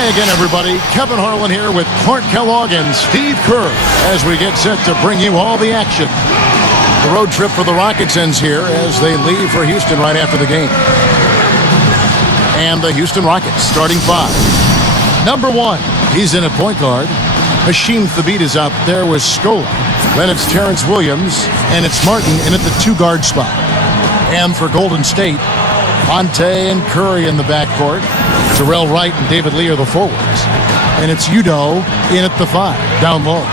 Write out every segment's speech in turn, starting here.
Hi again, everybody. Kevin Harlan here with Clark Kellogg and Steve Kerr as we get set to bring you all the action. The road trip for the Rockets ends here as they leave for Houston right after the game. And the Houston Rockets starting five. Number one, he's in at point guard. Hashim Thabit is out there with Scola. Then it's Terrence Williams, and it's Martin in at the two-guard spot. And for Golden State, Monta and Curry in the backcourt. Terrell Wright and David Lee are the forwards. And it's Udo in at the five, down low.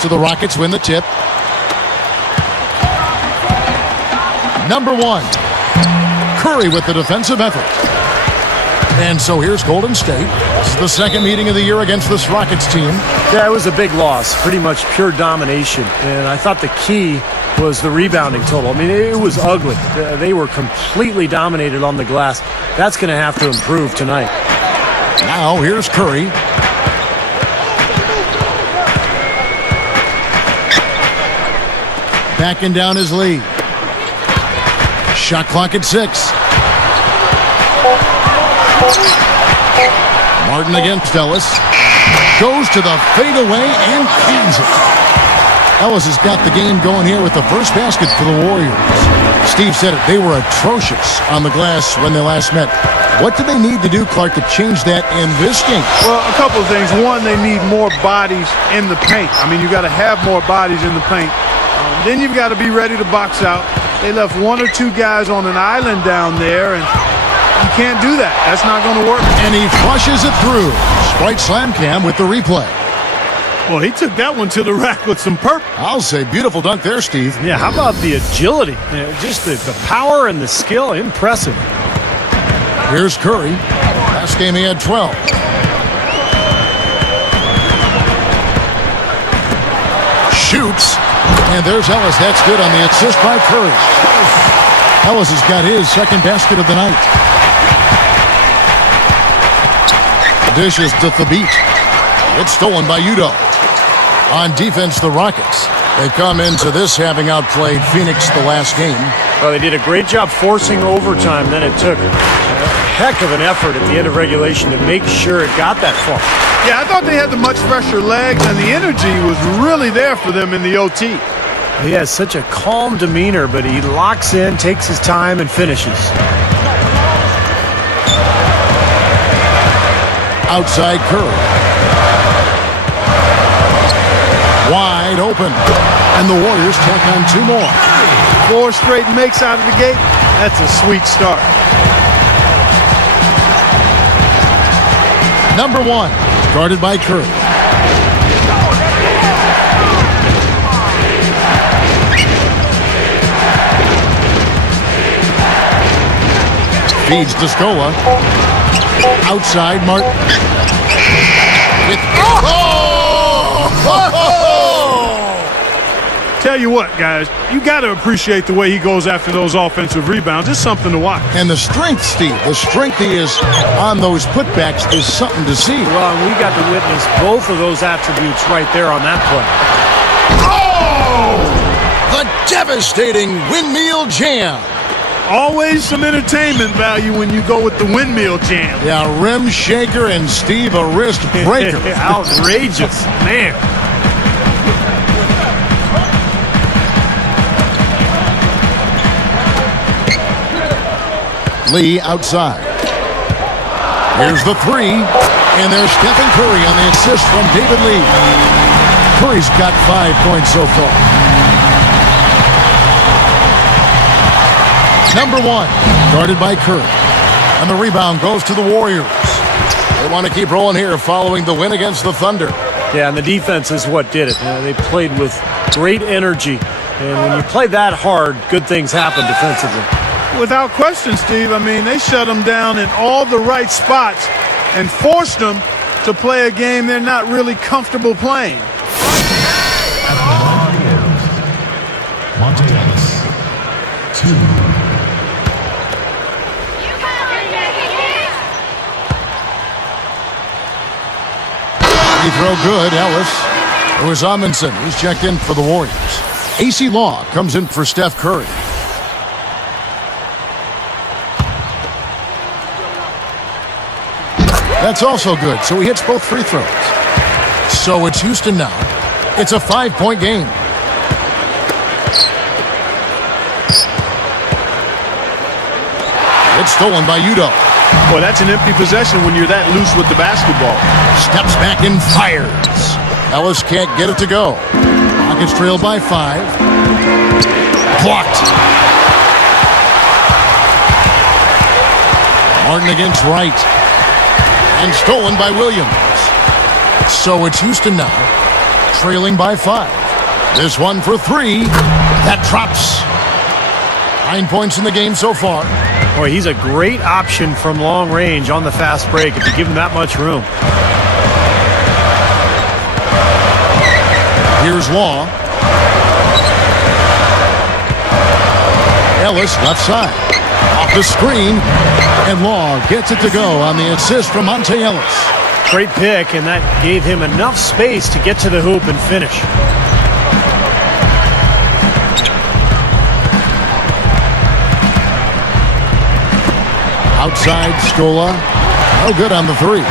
So the Rockets win the tip. Number one, Curry with the defensive effort. And so here's Golden State. This is the second meeting of the year against this Rockets team. Yeah, it was a big loss, pretty much pure domination. And I thought the key was the rebounding total. I mean, it was ugly. They were completely dominated on the glass. That's going to have to improve tonight. Now here's Curry. Backing down his lead. Shot clock at 6. Martin against Ellis. Goes to the fadeaway and keys it. Ellis has got the game going here with the first basket for the Warriors. Steve said it. They were atrocious on the glass when they last met. What do they need to do, Clark, to change that in this game? Well, a couple of things. One, they need more bodies in the paint. I mean, you got to have more bodies in the paint. Then you've got to be ready to box out. They left one or two guys on an island down there, and you can't do that. That's not going to work. And he flushes it through. Sprite Slam Cam with the replay. Well, he took that one to the rack with some purpose. I'll say beautiful dunk there, Steve. Yeah, how about the agility? Just the power and the skill. Impressive. Here's Curry. Last game he had 12. Shoots. And there's Ellis. That's good on the assist by Curry. Ellis has got his second basket of the night. Dishes to Thabit. It's stolen by Udo. On defense, the Rockets. They come into this having outplayed Phoenix the last game. Well, they did a great job forcing overtime. Then it took a heck of an effort at the end of regulation to make sure it got that far. Yeah, I thought they had the much fresher legs, and the energy was really there for them in the OT. He has such a calm demeanor, but he locks in, takes his time, and finishes. Outside Curry. Wide open. And the Warriors tack on 2 more. 4 straight makes out of the gate. That's a sweet start. Number one, guarded by Curry. Feeds to Scola. Outside Martin. Tell you what, guys, you got to appreciate the way he goes after those offensive rebounds. It's something to watch. And the strength, Steve, the strength he is on those putbacks is something to see. Well, we got to witness both of those attributes right there on that play. Oh! The devastating windmill jam. Always some entertainment value when you go with the windmill jam. Yeah, rim shaker and Steve a wrist breaker. Outrageous, man. Lee outside. Here's the 3. And there's Stephen Curry on the assist from David Lee. Curry's got 5 points so far. Number one, guarded by Curry. And the rebound goes to the Warriors. They want to keep rolling here following the win against the Thunder. Yeah, and the defense is what did it. They played with great energy. And when you play that hard, good things happen defensively. Without question, Steve. I mean, they shut them down in all the right spots and forced them to play a game they're not really comfortable playing. Monta, Ellis, 2. He throw good, Ellis. It was Amundsen. He's checked in for the Warriors. AC Law comes in for Steph Curry. That's also good, so he hits both free throws. So it's Houston now. It's a 5-point game. It's stolen by Udo. Boy, that's an empty possession when you're that loose with the basketball. Steps back and fires. Ellis can't get it to go. Rockets trail by 5. Blocked. Martin against Wright. And stolen by Williams. So it's Houston now, trailing by 5. This one for 3. That drops. 9 points in the game so far. Boy, he's a great option from long range on the fast break if you give him that much room. Here's Law. Ellis left side. Off the screen. And Law gets it to go on the assist from Monta Ellis. Great pick, and that gave him enough space to get to the hoop and finish. Outside, Scola. No good on the 3.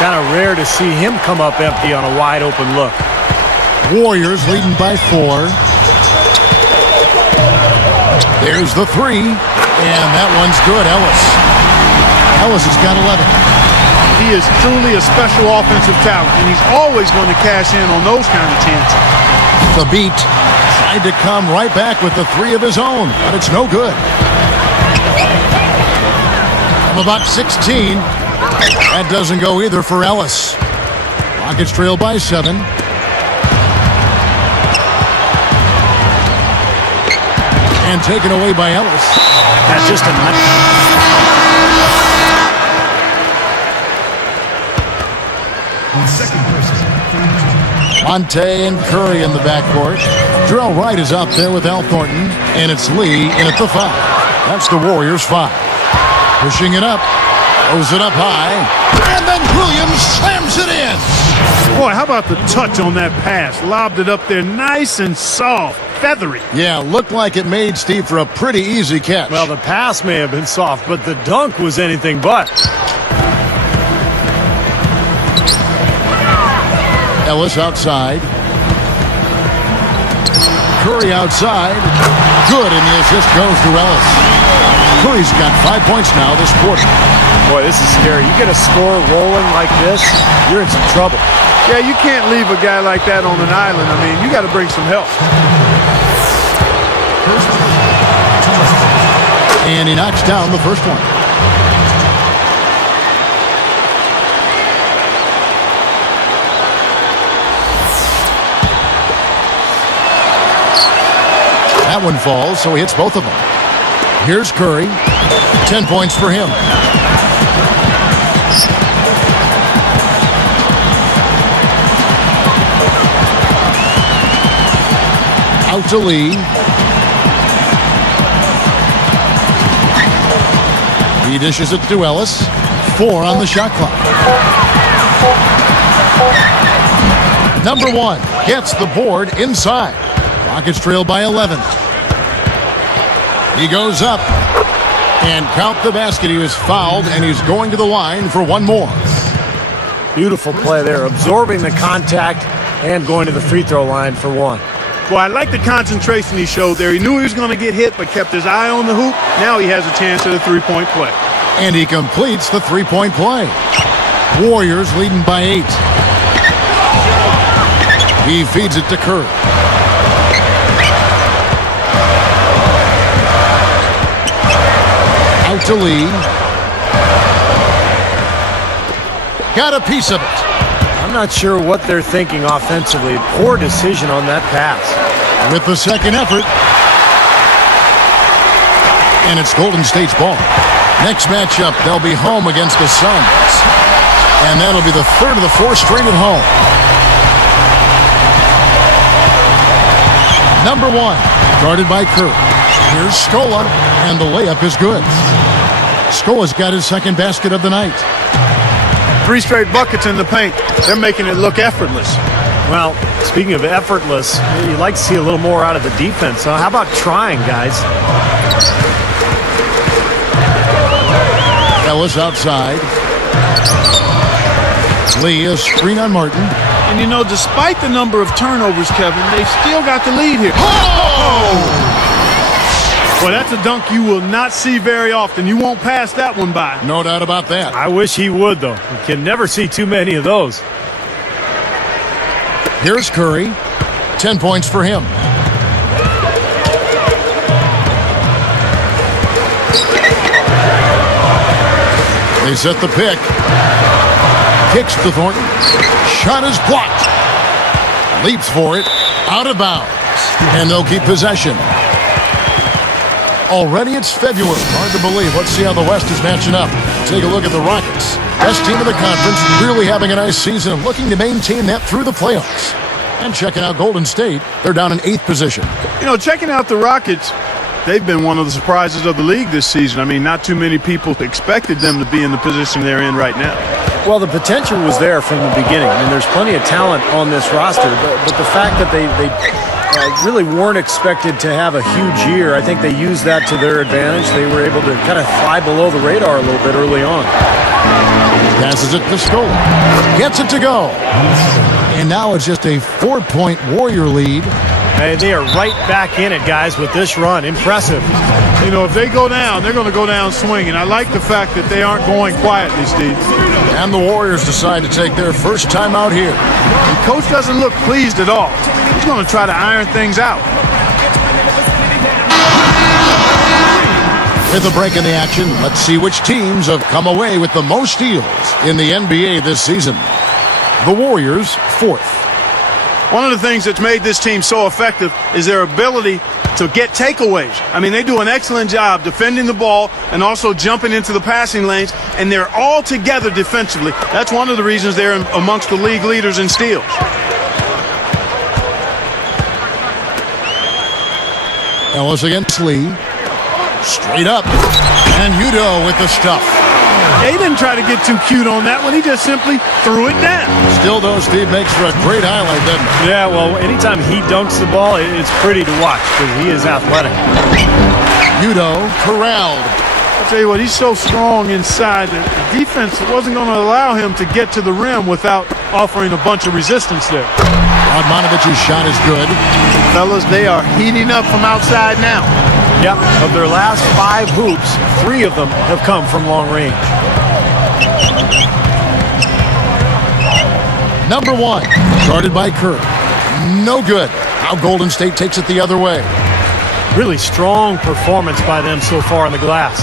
Kind of rare to see him come up empty on a wide open look. Warriors leading by 4. There's the 3. And that one's good, Ellis. Ellis has got 11. He is truly a special offensive talent, and he's always going to cash in on those kind of chances. The beat tried to come right back with the 3 of his own, but it's no good. From about 16, that doesn't go either for Ellis. Rockets trail by 7. And taken away by Ellis. That's just a Second person. Monte and Curry in the backcourt. Jarrell Wright is out there with Al Thornton. And it's Lee in at the 5. That's the Warriors' 5. Pushing it up. Throws it up high. And then Williams slams it in. Boy, how about the touch on that pass? Lobbed it up there nice and soft, feathery. Yeah, looked like it made, Steve, for a pretty easy catch. Well, the pass may have been soft, but the dunk was anything but. Ellis outside. Curry outside. Good, and the assist goes to Ellis. Curry's got 5 points now this quarter. Boy, this is scary. You get a score rolling like this, you're in some trouble. Yeah, you can't leave a guy like that on an island. I mean, you got to bring some help. And he knocks down the first one. That one falls, so he hits both of them. Here's Curry. 10 points for him. Out to Lee. He dishes it to Ellis. 4 on the shot clock. Number 1 gets the board inside. Rockets trail by 11. He goes up. And count the basket. He was fouled, and he's going to the line for one more. Beautiful play there, absorbing the contact and going to the free throw line for 1. Boy, I like the concentration he showed there. He knew he was going to get hit, but kept his eye on the hoop. Now he has a chance at a three-point play. And he completes the three-point play. Warriors leading by 8. He feeds it to Curry. Out to Lee. Got a piece of it. I'm not sure what they're thinking offensively. Poor decision on that pass. With the second effort. and it's Golden State's ball. Next matchup, they'll be home against the Suns. And that'll be the third of the four straight at home. Number 1, guarded by Curry. Here's Scola, and the layup is good. Scola's got his second basket of the night. 3 straight buckets in the paint. They're making it look effortless. Well, speaking of effortless, you'd like to see a little more out of the defense. How about trying, guys? Ellis outside. Lee, a screen on Martin. And you know, despite the number of turnovers, Kevin, they've still got the lead here. Oh! Well, that's a dunk you will not see very often. You won't pass that one by. No doubt about that. I wish he would, though. You can never see too many of those. Here's Curry. 10 points for him. They set the pick. Kicks to Thornton. Shot is blocked. Leaps for it. Out of bounds. And they'll keep possession. Already it's February. Hard to believe. Let's see how the West is matching up. Take a look at the Rockets. Best team in the conference. Really having a nice season and looking to maintain that through the playoffs. And checking out Golden State. They're down in 8th position. You know, checking out the Rockets, they've been one of the surprises of the league this season. I mean, not too many people expected them to be in the position they're in right now. Well, the potential was there from the beginning. I mean, there's plenty of talent on this roster, but the fact that they really weren't expected to have a huge year, I think they used that to their advantage. They were able to kind of fly below the radar a little bit early on. Passes it to Scola. Gets it to go. And now it's just a 4-point Warrior lead. Hey, they are right back in it, guys, with this run. Impressive. You know, if they go down, they're going to go down swinging. I like the fact that they aren't going quietly, Steve. And the Warriors decide to take their first time out here. The coach doesn't look pleased at all. He's going to try to iron things out. With a break in the action, let's see which teams have come away with the most steals in the NBA this season. The Warriors, 4th. One of the things that's made this team so effective is their ability to get takeaways. I mean, they do an excellent job defending the ball and also jumping into the passing lanes, and they're all together defensively. That's one of the reasons they're amongst the league leaders in steals. Ellis against Lee. Straight up. And Udo with the stuff. He didn't try to get too cute on that one. He just simply threw it down. Still, though, Steve makes for a great highlight, doesn't he? Yeah, well, anytime he dunks the ball, it's pretty to watch because he is athletic. Udo corralled. I'll tell you what, he's so strong inside that the defense wasn't going to allow him to get to the rim without offering a bunch of resistance there. Radmanovic's shot is good. Fellas, they are heating up from outside now. Yep, of their last 5 hoops, 3 of them have come from long range. Number 1, guarded by Curry. No good. Now Golden State takes it the other way. Really strong performance by them so far on the glass.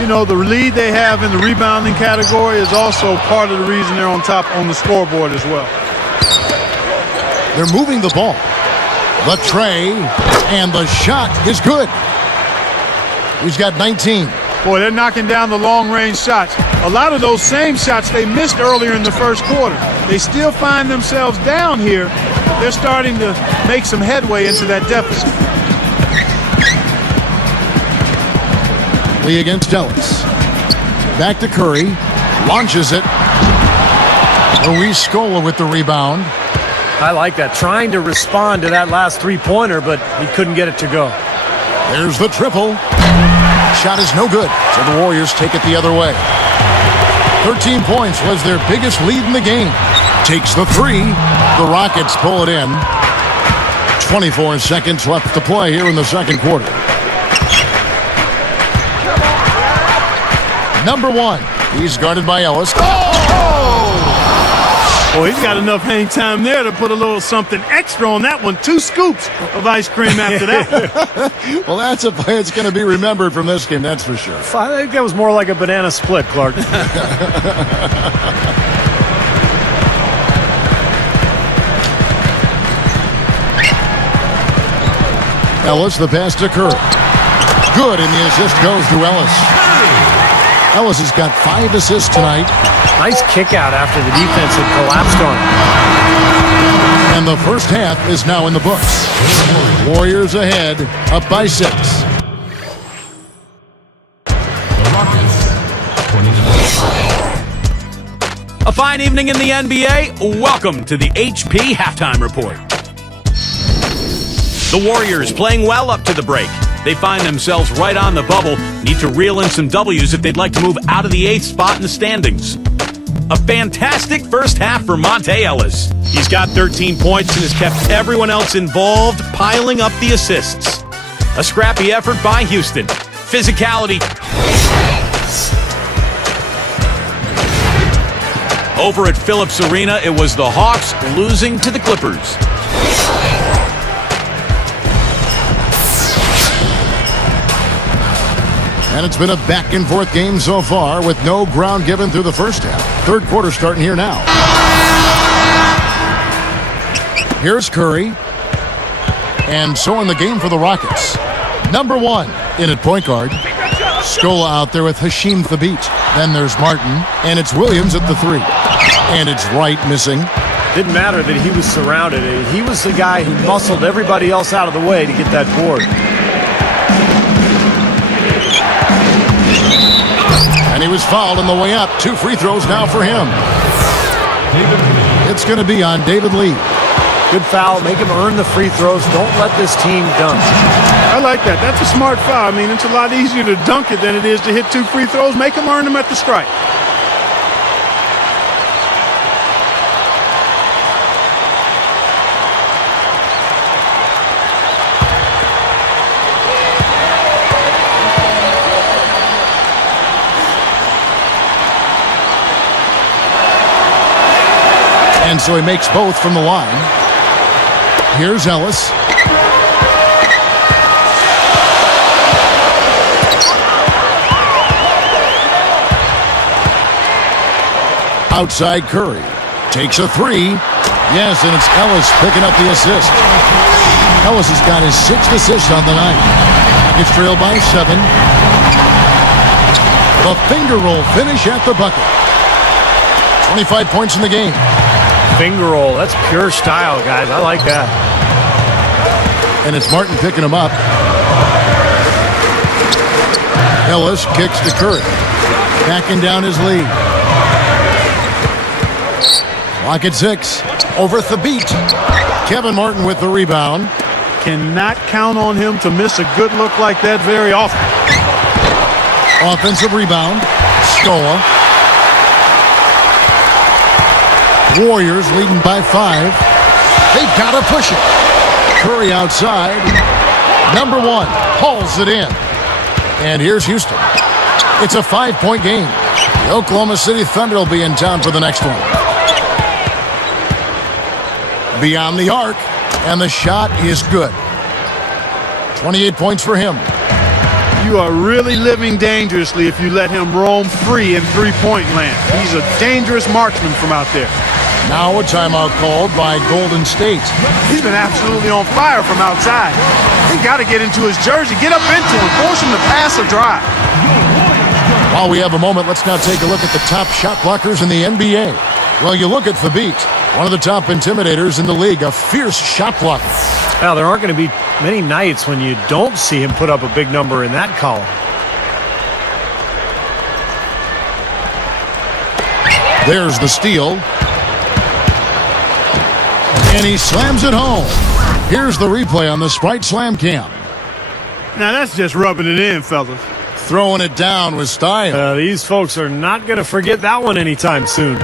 You know, the lead they have in the rebounding category is also part of the reason they're on top on the scoreboard as well. They're moving the ball. The tray, and the shot is good. He's got 19. Boy, they're knocking down the long-range shots. A lot of those same shots they missed earlier in the first quarter. They still find themselves down here. They're starting to make some headway into that deficit. Lee against Ellis. Back to Curry. Launches it. Luis Scola with the rebound. I like that. Trying to respond to that last 3-pointer, but he couldn't get it to go. There's the triple. Shot is no good, so the Warriors take it the other way. 13 points was their biggest lead in the game. Takes the 3. The Rockets pull it in. 24 seconds left to play here in the second quarter. Number 1, he's guarded by Ellis. Well, he's got enough hang time there to put a little something extra on that one. 2 scoops of ice cream after that. Well, that's a play that's going to be remembered from this game, that's for sure. I think that was more like a banana split, Clark. Ellis, the pass to Curry. Good, and the assist goes to Ellis. Ellis has got 5 assists tonight. Nice kick out after the defense had collapsed on him. And the first half is now in the books. Warriors ahead, up by 6. The Rockets, 29. A fine evening in the NBA. Welcome to the HP Halftime Report. The Warriors playing well up to the break. They find themselves right on the bubble. Need to reel in some W's if they'd like to move out of the 8th spot in the standings. A fantastic first half for Monta Ellis. He's got 13 points and has kept everyone else involved, piling up the assists. A scrappy effort by Houston. Physicality. Over at Phillips Arena, it was the Hawks losing to the Clippers. And it's been a back-and-forth game so far with no ground given through the first half. Third quarter starting here now. Here's Curry. And so in the game for the Rockets. Number 1 in at point guard. Scola out there with Hasheem Thabeet. Then there's Martin. And it's Williams at the 3. And it's Wright missing. Didn't matter that he was surrounded. He was the guy who muscled everybody else out of the way to get that board. And he was fouled on the way up. 2 free throws now for him. It's going to be on David Lee. Good foul. Make him earn the free throws. Don't let this team dunk. I like that. That's a smart foul. I mean, it's a lot easier to dunk it than it is to hit 2 free throws. Make him earn them at the strike. And so he makes both from the line. Here's Ellis. Outside Curry. Takes a 3. Yes, and it's Ellis picking up the assist. Ellis has got his 6th assist on the night. It's trailed by 7. The finger roll finish at the bucket. 25 points in the game. Finger roll. That's pure style, guys. I like that. And it's Martin picking him up. Ellis kicks to Curry. Backing down his lead. Clock at 6. Over Thabeet. Kevin Martin with the rebound. Cannot count on him to miss a good look like that very often. Offensive rebound. Scola. Warriors leading by 5. They gotta push it. Curry outside. Number 1 hauls it in. And here's Houston. It's a 5-point game. The Oklahoma City Thunder will be in town for the next one. Beyond the arc, and the shot is good. 28 points for him. You are really living dangerously if you let him roam free in three-point land. He's a dangerous marksman from out there. Now a timeout called by Golden State. He's been absolutely on fire from outside. He got to get into his jersey, get up into him, force him to pass or drive. While we have a moment, let's now take a look at the top shot blockers in the NBA. Well, you look at Thabeet, one of the top intimidators in the league, a fierce shot blocker. Now, there aren't going to be many nights when you don't see him put up a big number in that column. There's the steal. And he slams it home. Here's the replay on the Sprite Slam Cam. Now that's just rubbing it in, fellas. Throwing it down with style. These folks are not going to forget that one anytime soon.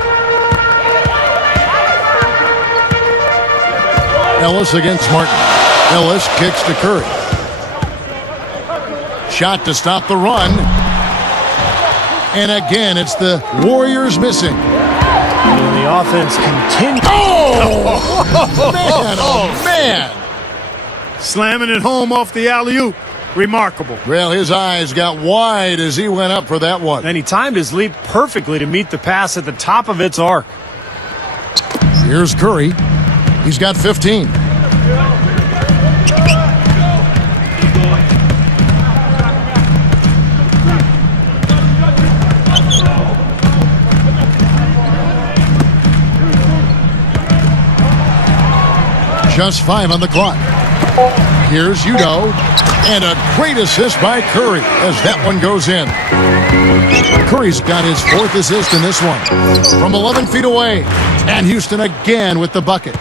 Ellis against Martin. Ellis kicks to Curry. Shot to stop the run. And again, it's the Warriors missing. And the offense continues. Oh! Man, oh, man! Slamming it home off the alley-oop. Remarkable. Well, his eyes got wide as he went up for that one. And he timed his leap perfectly to meet the pass at the top of its arc. Here's Curry. He's got 15. Just 5 on the clock. Here's Udo. And a great assist by Curry as that one goes in. Curry's got his 4th assist in this one. From 11 feet away. And Houston again with the bucket.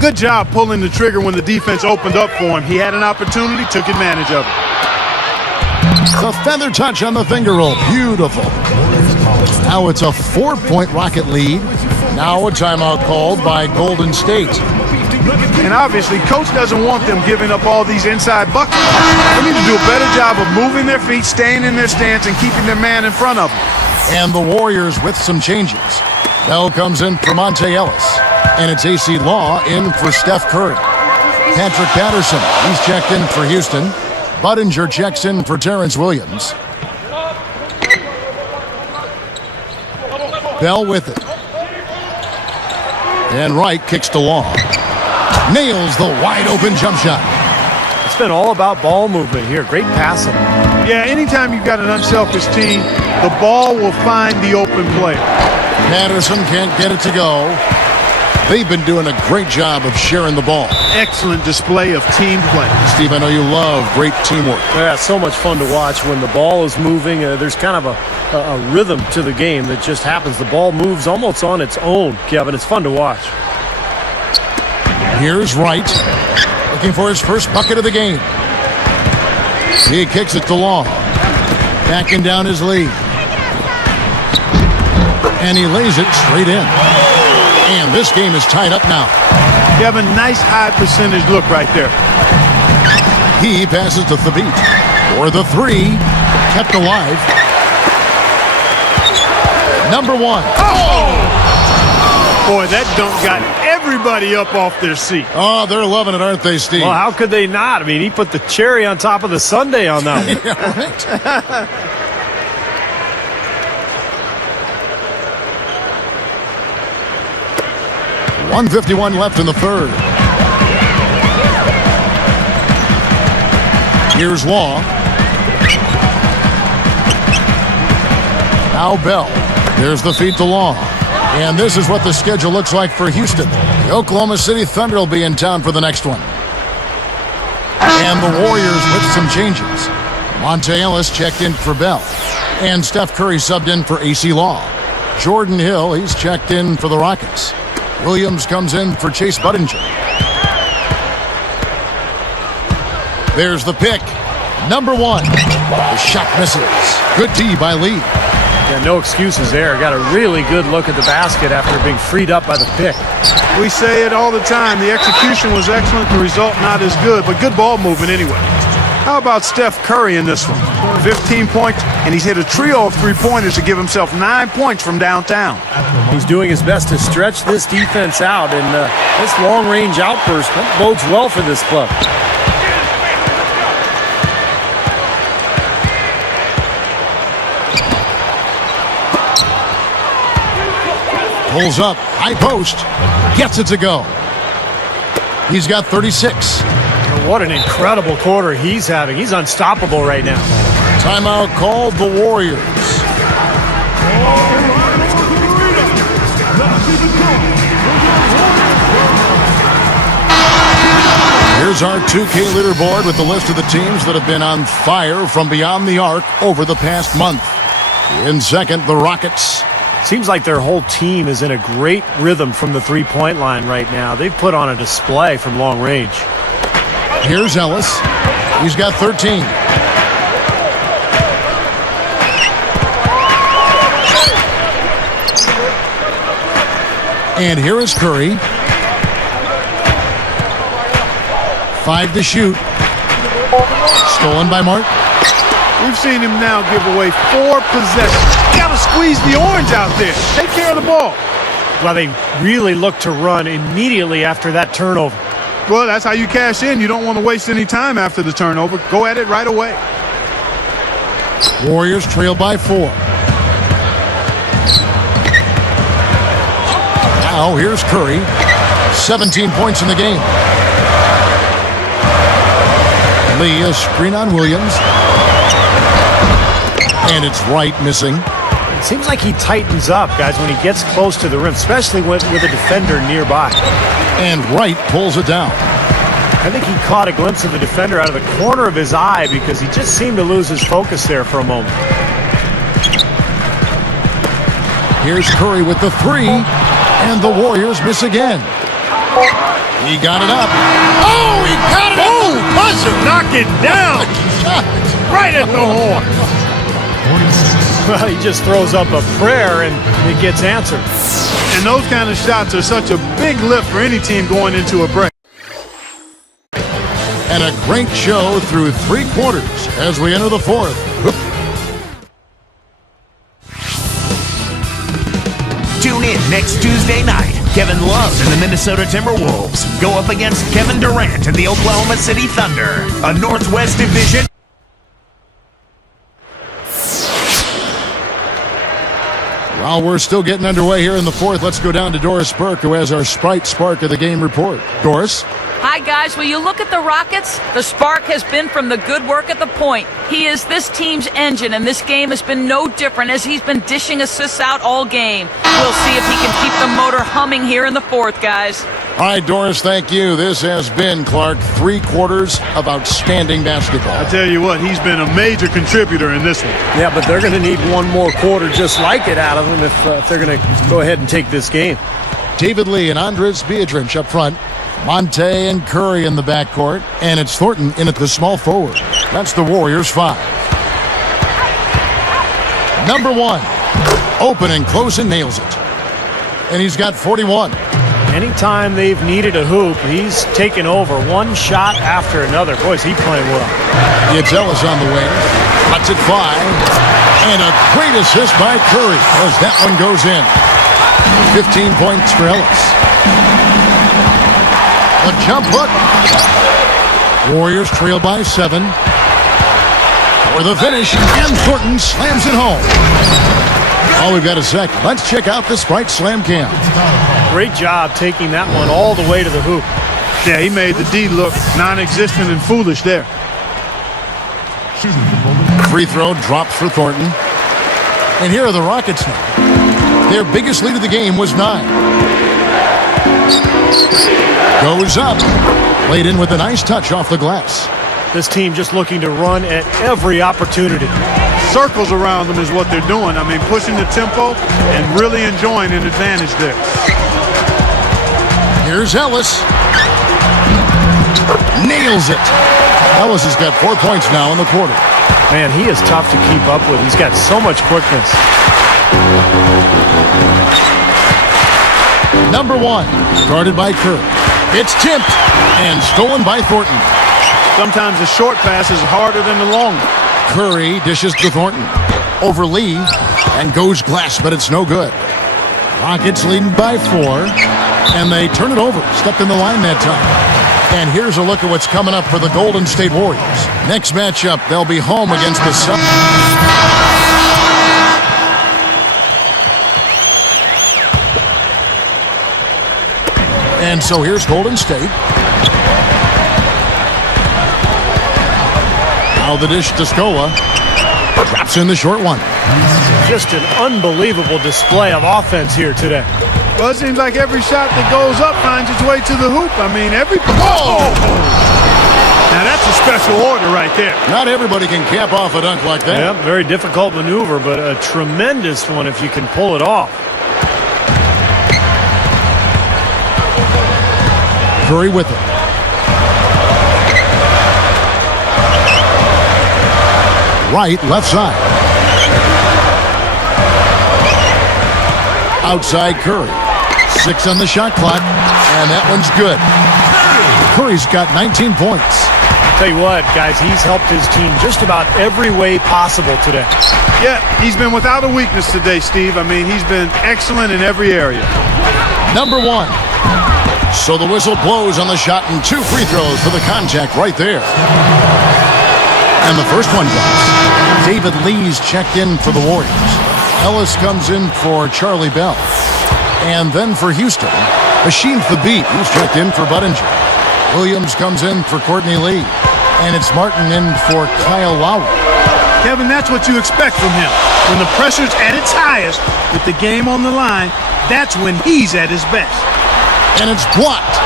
Good job pulling the trigger when the defense opened up for him. He had an opportunity, took advantage of it. The feather touch on the finger roll. Beautiful. Now it's a 4-point Rocket lead. Now a timeout called by Golden State. And obviously, coach doesn't want them giving up all these inside buckets. They need to do a better job of moving their feet, staying in their stance, and keeping their man in front of them. And the Warriors with some changes. Bell comes in for Monta Ellis. And it's AC Law in for Steph Curry. Patrick Patterson, he's checked in for Houston. Budinger checks in for Terrence Williams. Bell with it. And Wright kicks to Law. Nails the wide-open jump shot. It's been all about ball movement here. Great passing. Yeah, anytime you've got an unselfish team, the ball will find the open player. Patterson can't get it to go. They've been doing a great job of sharing the ball. Excellent display of team play. Steve, I know you love great teamwork. Yeah, it's so much fun to watch when the ball is moving. There's kind of a rhythm to the game that just happens. The ball moves almost on its own, Kevin. It's fun to watch. Here's Wright, looking for his first bucket of the game. He kicks it to Law, backing down his lead. And he lays it straight in. And this game is tied up now. You have a nice high percentage look right there. He passes to Thabit for the 3, kept alive. Number 1. Boy, that dunk got everybody up off their seat. Oh, they're loving it, aren't they, Steve? Well, how could they not? I mean, he put the cherry on top of the sundae on that one. Yeah, right. 1:51 left in the third. Here's Law. Now Bell. There's the feed to Law. And this is what the schedule looks like for Houston. The Oklahoma City Thunder will be in town for the next one. And the Warriors with some changes. Monta Ellis checked in for Bell. And Steph Curry subbed in for AC Law. Jordan Hill, he's checked in for the Rockets. Williams comes in for Chase Budinger. There's the pick. Number 1. The shot misses. Good D by Lee. Yeah, no excuses there. Got a really good look at the basket after being freed up by the pick. We say it all the time. The execution was excellent. The result not as good, but good ball movement anyway. How about Steph Curry in this one? 15 points, and he's hit a trio of three-pointers to give himself 9 points from downtown. He's doing his best to stretch this defense out, and this long-range outburst bodes well for this club. Pulls up, high post, gets it to go. He's got 36. What an incredible quarter he's having. He's unstoppable right now. Timeout called the Warriors. Here's our 2K leaderboard with the list of the teams that have been on fire from beyond the arc over the past month. In second, the Rockets. Seems like their whole team is in a great rhythm from the three-point line right now. They've put on a display from long range. Here's Ellis. He's got 13. And here is Curry. 5 to shoot. Stolen by Martin. We've seen him now give away 4 possessions. You got to squeeze the orange out there. Take care of the ball. Well, they really look to run immediately after that turnover. Well, that's how you cash in. You don't want to waste any time after the turnover. Go at it right away. Warriors trail by 4. Now here's Curry. 17 points in the game. Lee, a screen on Williams. And it's Wright missing. Seems like he tightens up, guys, when he gets close to the rim, especially with a defender nearby. And Wright pulls it down. I think he caught a glimpse of the defender out of the corner of his eye because he just seemed to lose his focus there for a moment. Here's Curry with the three, and the Warriors miss again. He got it up. Oh, he got it up! Buzzer! Knock it down! Right at the horn! Well, he just throws up a prayer and it gets answered. And those kind of shots are such a big lift for any team going into a break. And a great show through 3 quarters as we enter the 4th. Tune in next Tuesday night. Kevin Love and the Minnesota Timberwolves go up against Kevin Durant and the Oklahoma City Thunder, a Northwest Division. While we're still getting underway here in the 4th, let's go down to Doris Burke, who has our Sprite Spark of the Game report. Doris? Hi, guys. Will you look at the Rockets? The spark has been from the good work at the point. He is this team's engine, and this game has been no different as he's been dishing assists out all game. We'll see if he can keep the motor humming here in the 4th, guys. All right, Doris, thank you. This has been, Clark, 3 quarters of outstanding basketball. I tell you what, he's been a major contributor in this one. Yeah, but they're going to need one more quarter just like it out of him if they're going to go ahead and take this game. David Lee and Andres Beatrice up front. Monta and Curry in the backcourt. And it's Thornton in at the small forward. That's the Warriors' 5. Number 1. Open and close and nails it. And he's got 41. Anytime they've needed a hoop, he's taken over one shot after another. Boy, is he playing well. It's Ellis on the wing. Cuts it 5. And a great assist by Curry as that one goes in. 15 points for Ellis. A jump hook. Warriors trail by 7. For the finish, and Thornton slams it home. Oh, we've got a second. Let's check out the Sprite Slam Cam. Great job taking that one all the way to the hoop. Yeah, he made the D look non-existent and foolish there. Free throw drops for Thornton. And here are the Rockets now. Their biggest lead of the game was 9. Goes up. Laid in with a nice touch off the glass. This team just looking to run at every opportunity. Circles around them is what they're doing. I mean, pushing the tempo and really enjoying an advantage there. Here's Ellis. Nails it. Ellis has got 4 points now in the quarter. Man, he is tough to keep up with. He's got so much quickness. Number 1, guarded by Curry. It's tipped and stolen by Thornton. Sometimes the short pass is harder than the long one. Curry dishes to Thornton. Over Lee and goes glass, but it's no good. Rockets leading by 4, and they turn it over. Stepped in the line that time. And here's a look at what's coming up for the Golden State Warriors. Next matchup, they'll be home against the Suns. And so here's Golden State. Now the dish to Scola. Drops in the short one. Just an unbelievable display of offense here today. Well, it seems like every shot that goes up finds its way to the hoop. I mean, every... Oh! Now that's a special order right there. Not everybody can cap off a dunk like that. Yeah, very difficult maneuver, but a tremendous one if you can pull it off. Curry with it. Right, left side. Outside Curry. 6 on the shot clock, and that one's good. Curry's got 19 points. Tell you what, guys, he's helped his team just about every way possible today. Yeah, he's been without a weakness today, Steve. I mean, he's been excellent in every area. Number 1. So the whistle blows on the shot and 2 free throws for the contact right there. And the first one goes. David Lee's checked in for the Warriors. Ellis comes in for Charlie Bell. And then for Houston, Hashim Thabit, who's checked in for Budinger. Williams comes in for Courtney Lee. And it's Martin in for Kyle Lowry. Kevin, that's what you expect from him. When the pressure's at its highest with the game on the line, that's when he's at his best. And it's blocked.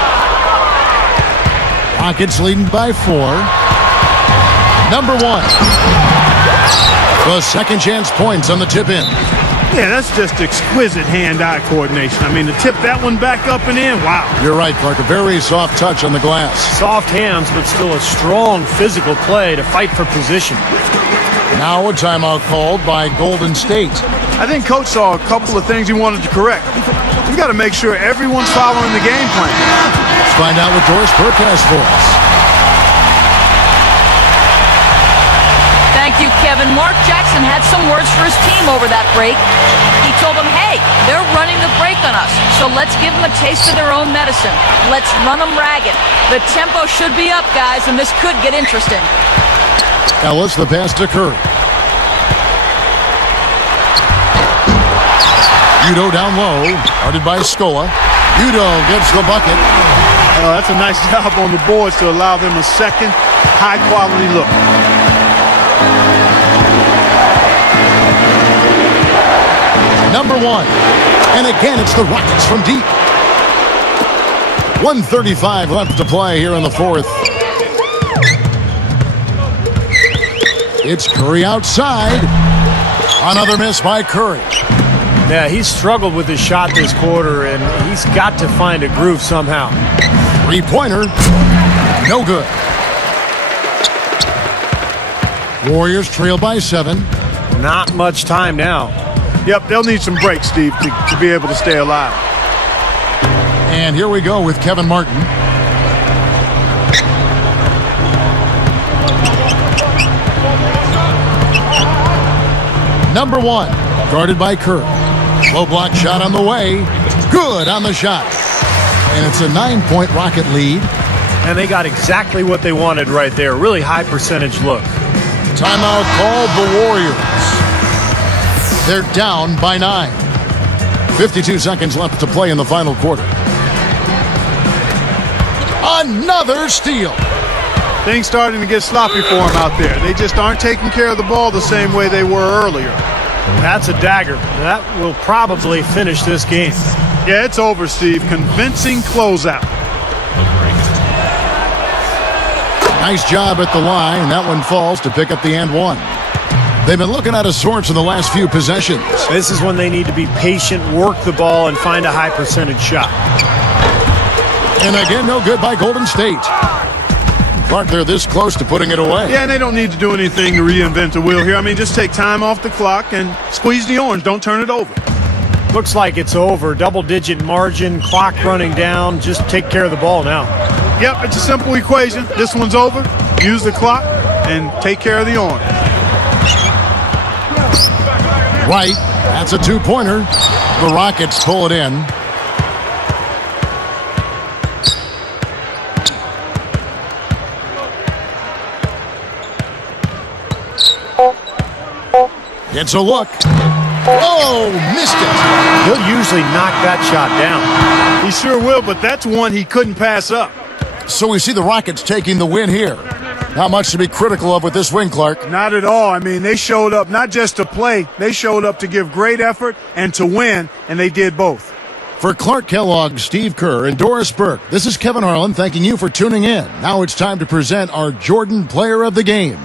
Rockets leading by 4. Number 1. The second chance points on the tip in. Yeah, that's just exquisite hand-eye coordination. I mean, to tip that one back up and in, wow. You're right, Clark. A very soft touch on the glass. Soft hands, but still a strong physical play to fight for position. Now a timeout called by Golden State. I think Coach saw a couple of things he wanted to correct. We've got to make sure everyone's following the game plan. Let's find out what Doris Burke has for us. Thank you, Kevin. Mark Jackson had some words for his team over that break. He told them, hey, they're running the break on us, so let's give them a taste of their own medicine. Let's run them ragged. The tempo should be up, guys, and this could get interesting. Ellis, the pass to Curry. Udo down low, guarded by Scola. Udo gets the bucket. That's a nice job on the boards to allow them a second high-quality look. Number 1. And again, it's the Rockets from deep. 1:35 left to play here in the fourth. It's Curry outside. Another miss by Curry. Yeah, he's struggled with his shot this quarter, and he's got to find a groove somehow. Three-pointer. No good. Warriors trail by 7. Not much time now. Yep, they'll need some breaks, Steve, to be able to stay alive. And here we go with Kevin Martin. Number 1, guarded by Curry. Low block shot on the way. Good on the shot. And it's a 9-point Rocket lead. And they got exactly what they wanted right there. Really high percentage look. Timeout called the Warriors. They're down by 9. 52 seconds left to play in the final quarter. Another steal. Things starting to get sloppy for them out there. They just aren't taking care of the ball the same way they were earlier. That's a dagger. That will probably finish this game. Yeah, it's over, Steve. Convincing closeout. Nice job at the line. That one falls to pick up the and one. They've been looking out of sorts in the last few possessions. This is when they need to be patient, work the ball, and find a high percentage shot. And again, no good by Golden State. Clark, they're this close to putting it away. Yeah, and they don't need to do anything to reinvent the wheel here. I mean, just take time off the clock and squeeze the orange. Don't turn it over. Looks like it's over. Double-digit margin, clock running down. Just take care of the ball now. Yep, it's a simple equation. This one's over. Use the clock and take care of the orange. Right. That's a two-pointer. The Rockets pull it in. It's a look. Oh, missed it. He'll usually knock that shot down. He sure will, but that's one he couldn't pass up. So we see the Rockets taking the win here. Not much to be critical of with this win, Clark. Not at all. I mean, they showed up not just to play. They showed up to give great effort and to win, and they did both. For Clark Kellogg, Steve Kerr, and Doris Burke, this is Kevin Harlan thanking you for tuning in. Now it's time to present our Jordan Player of the Game.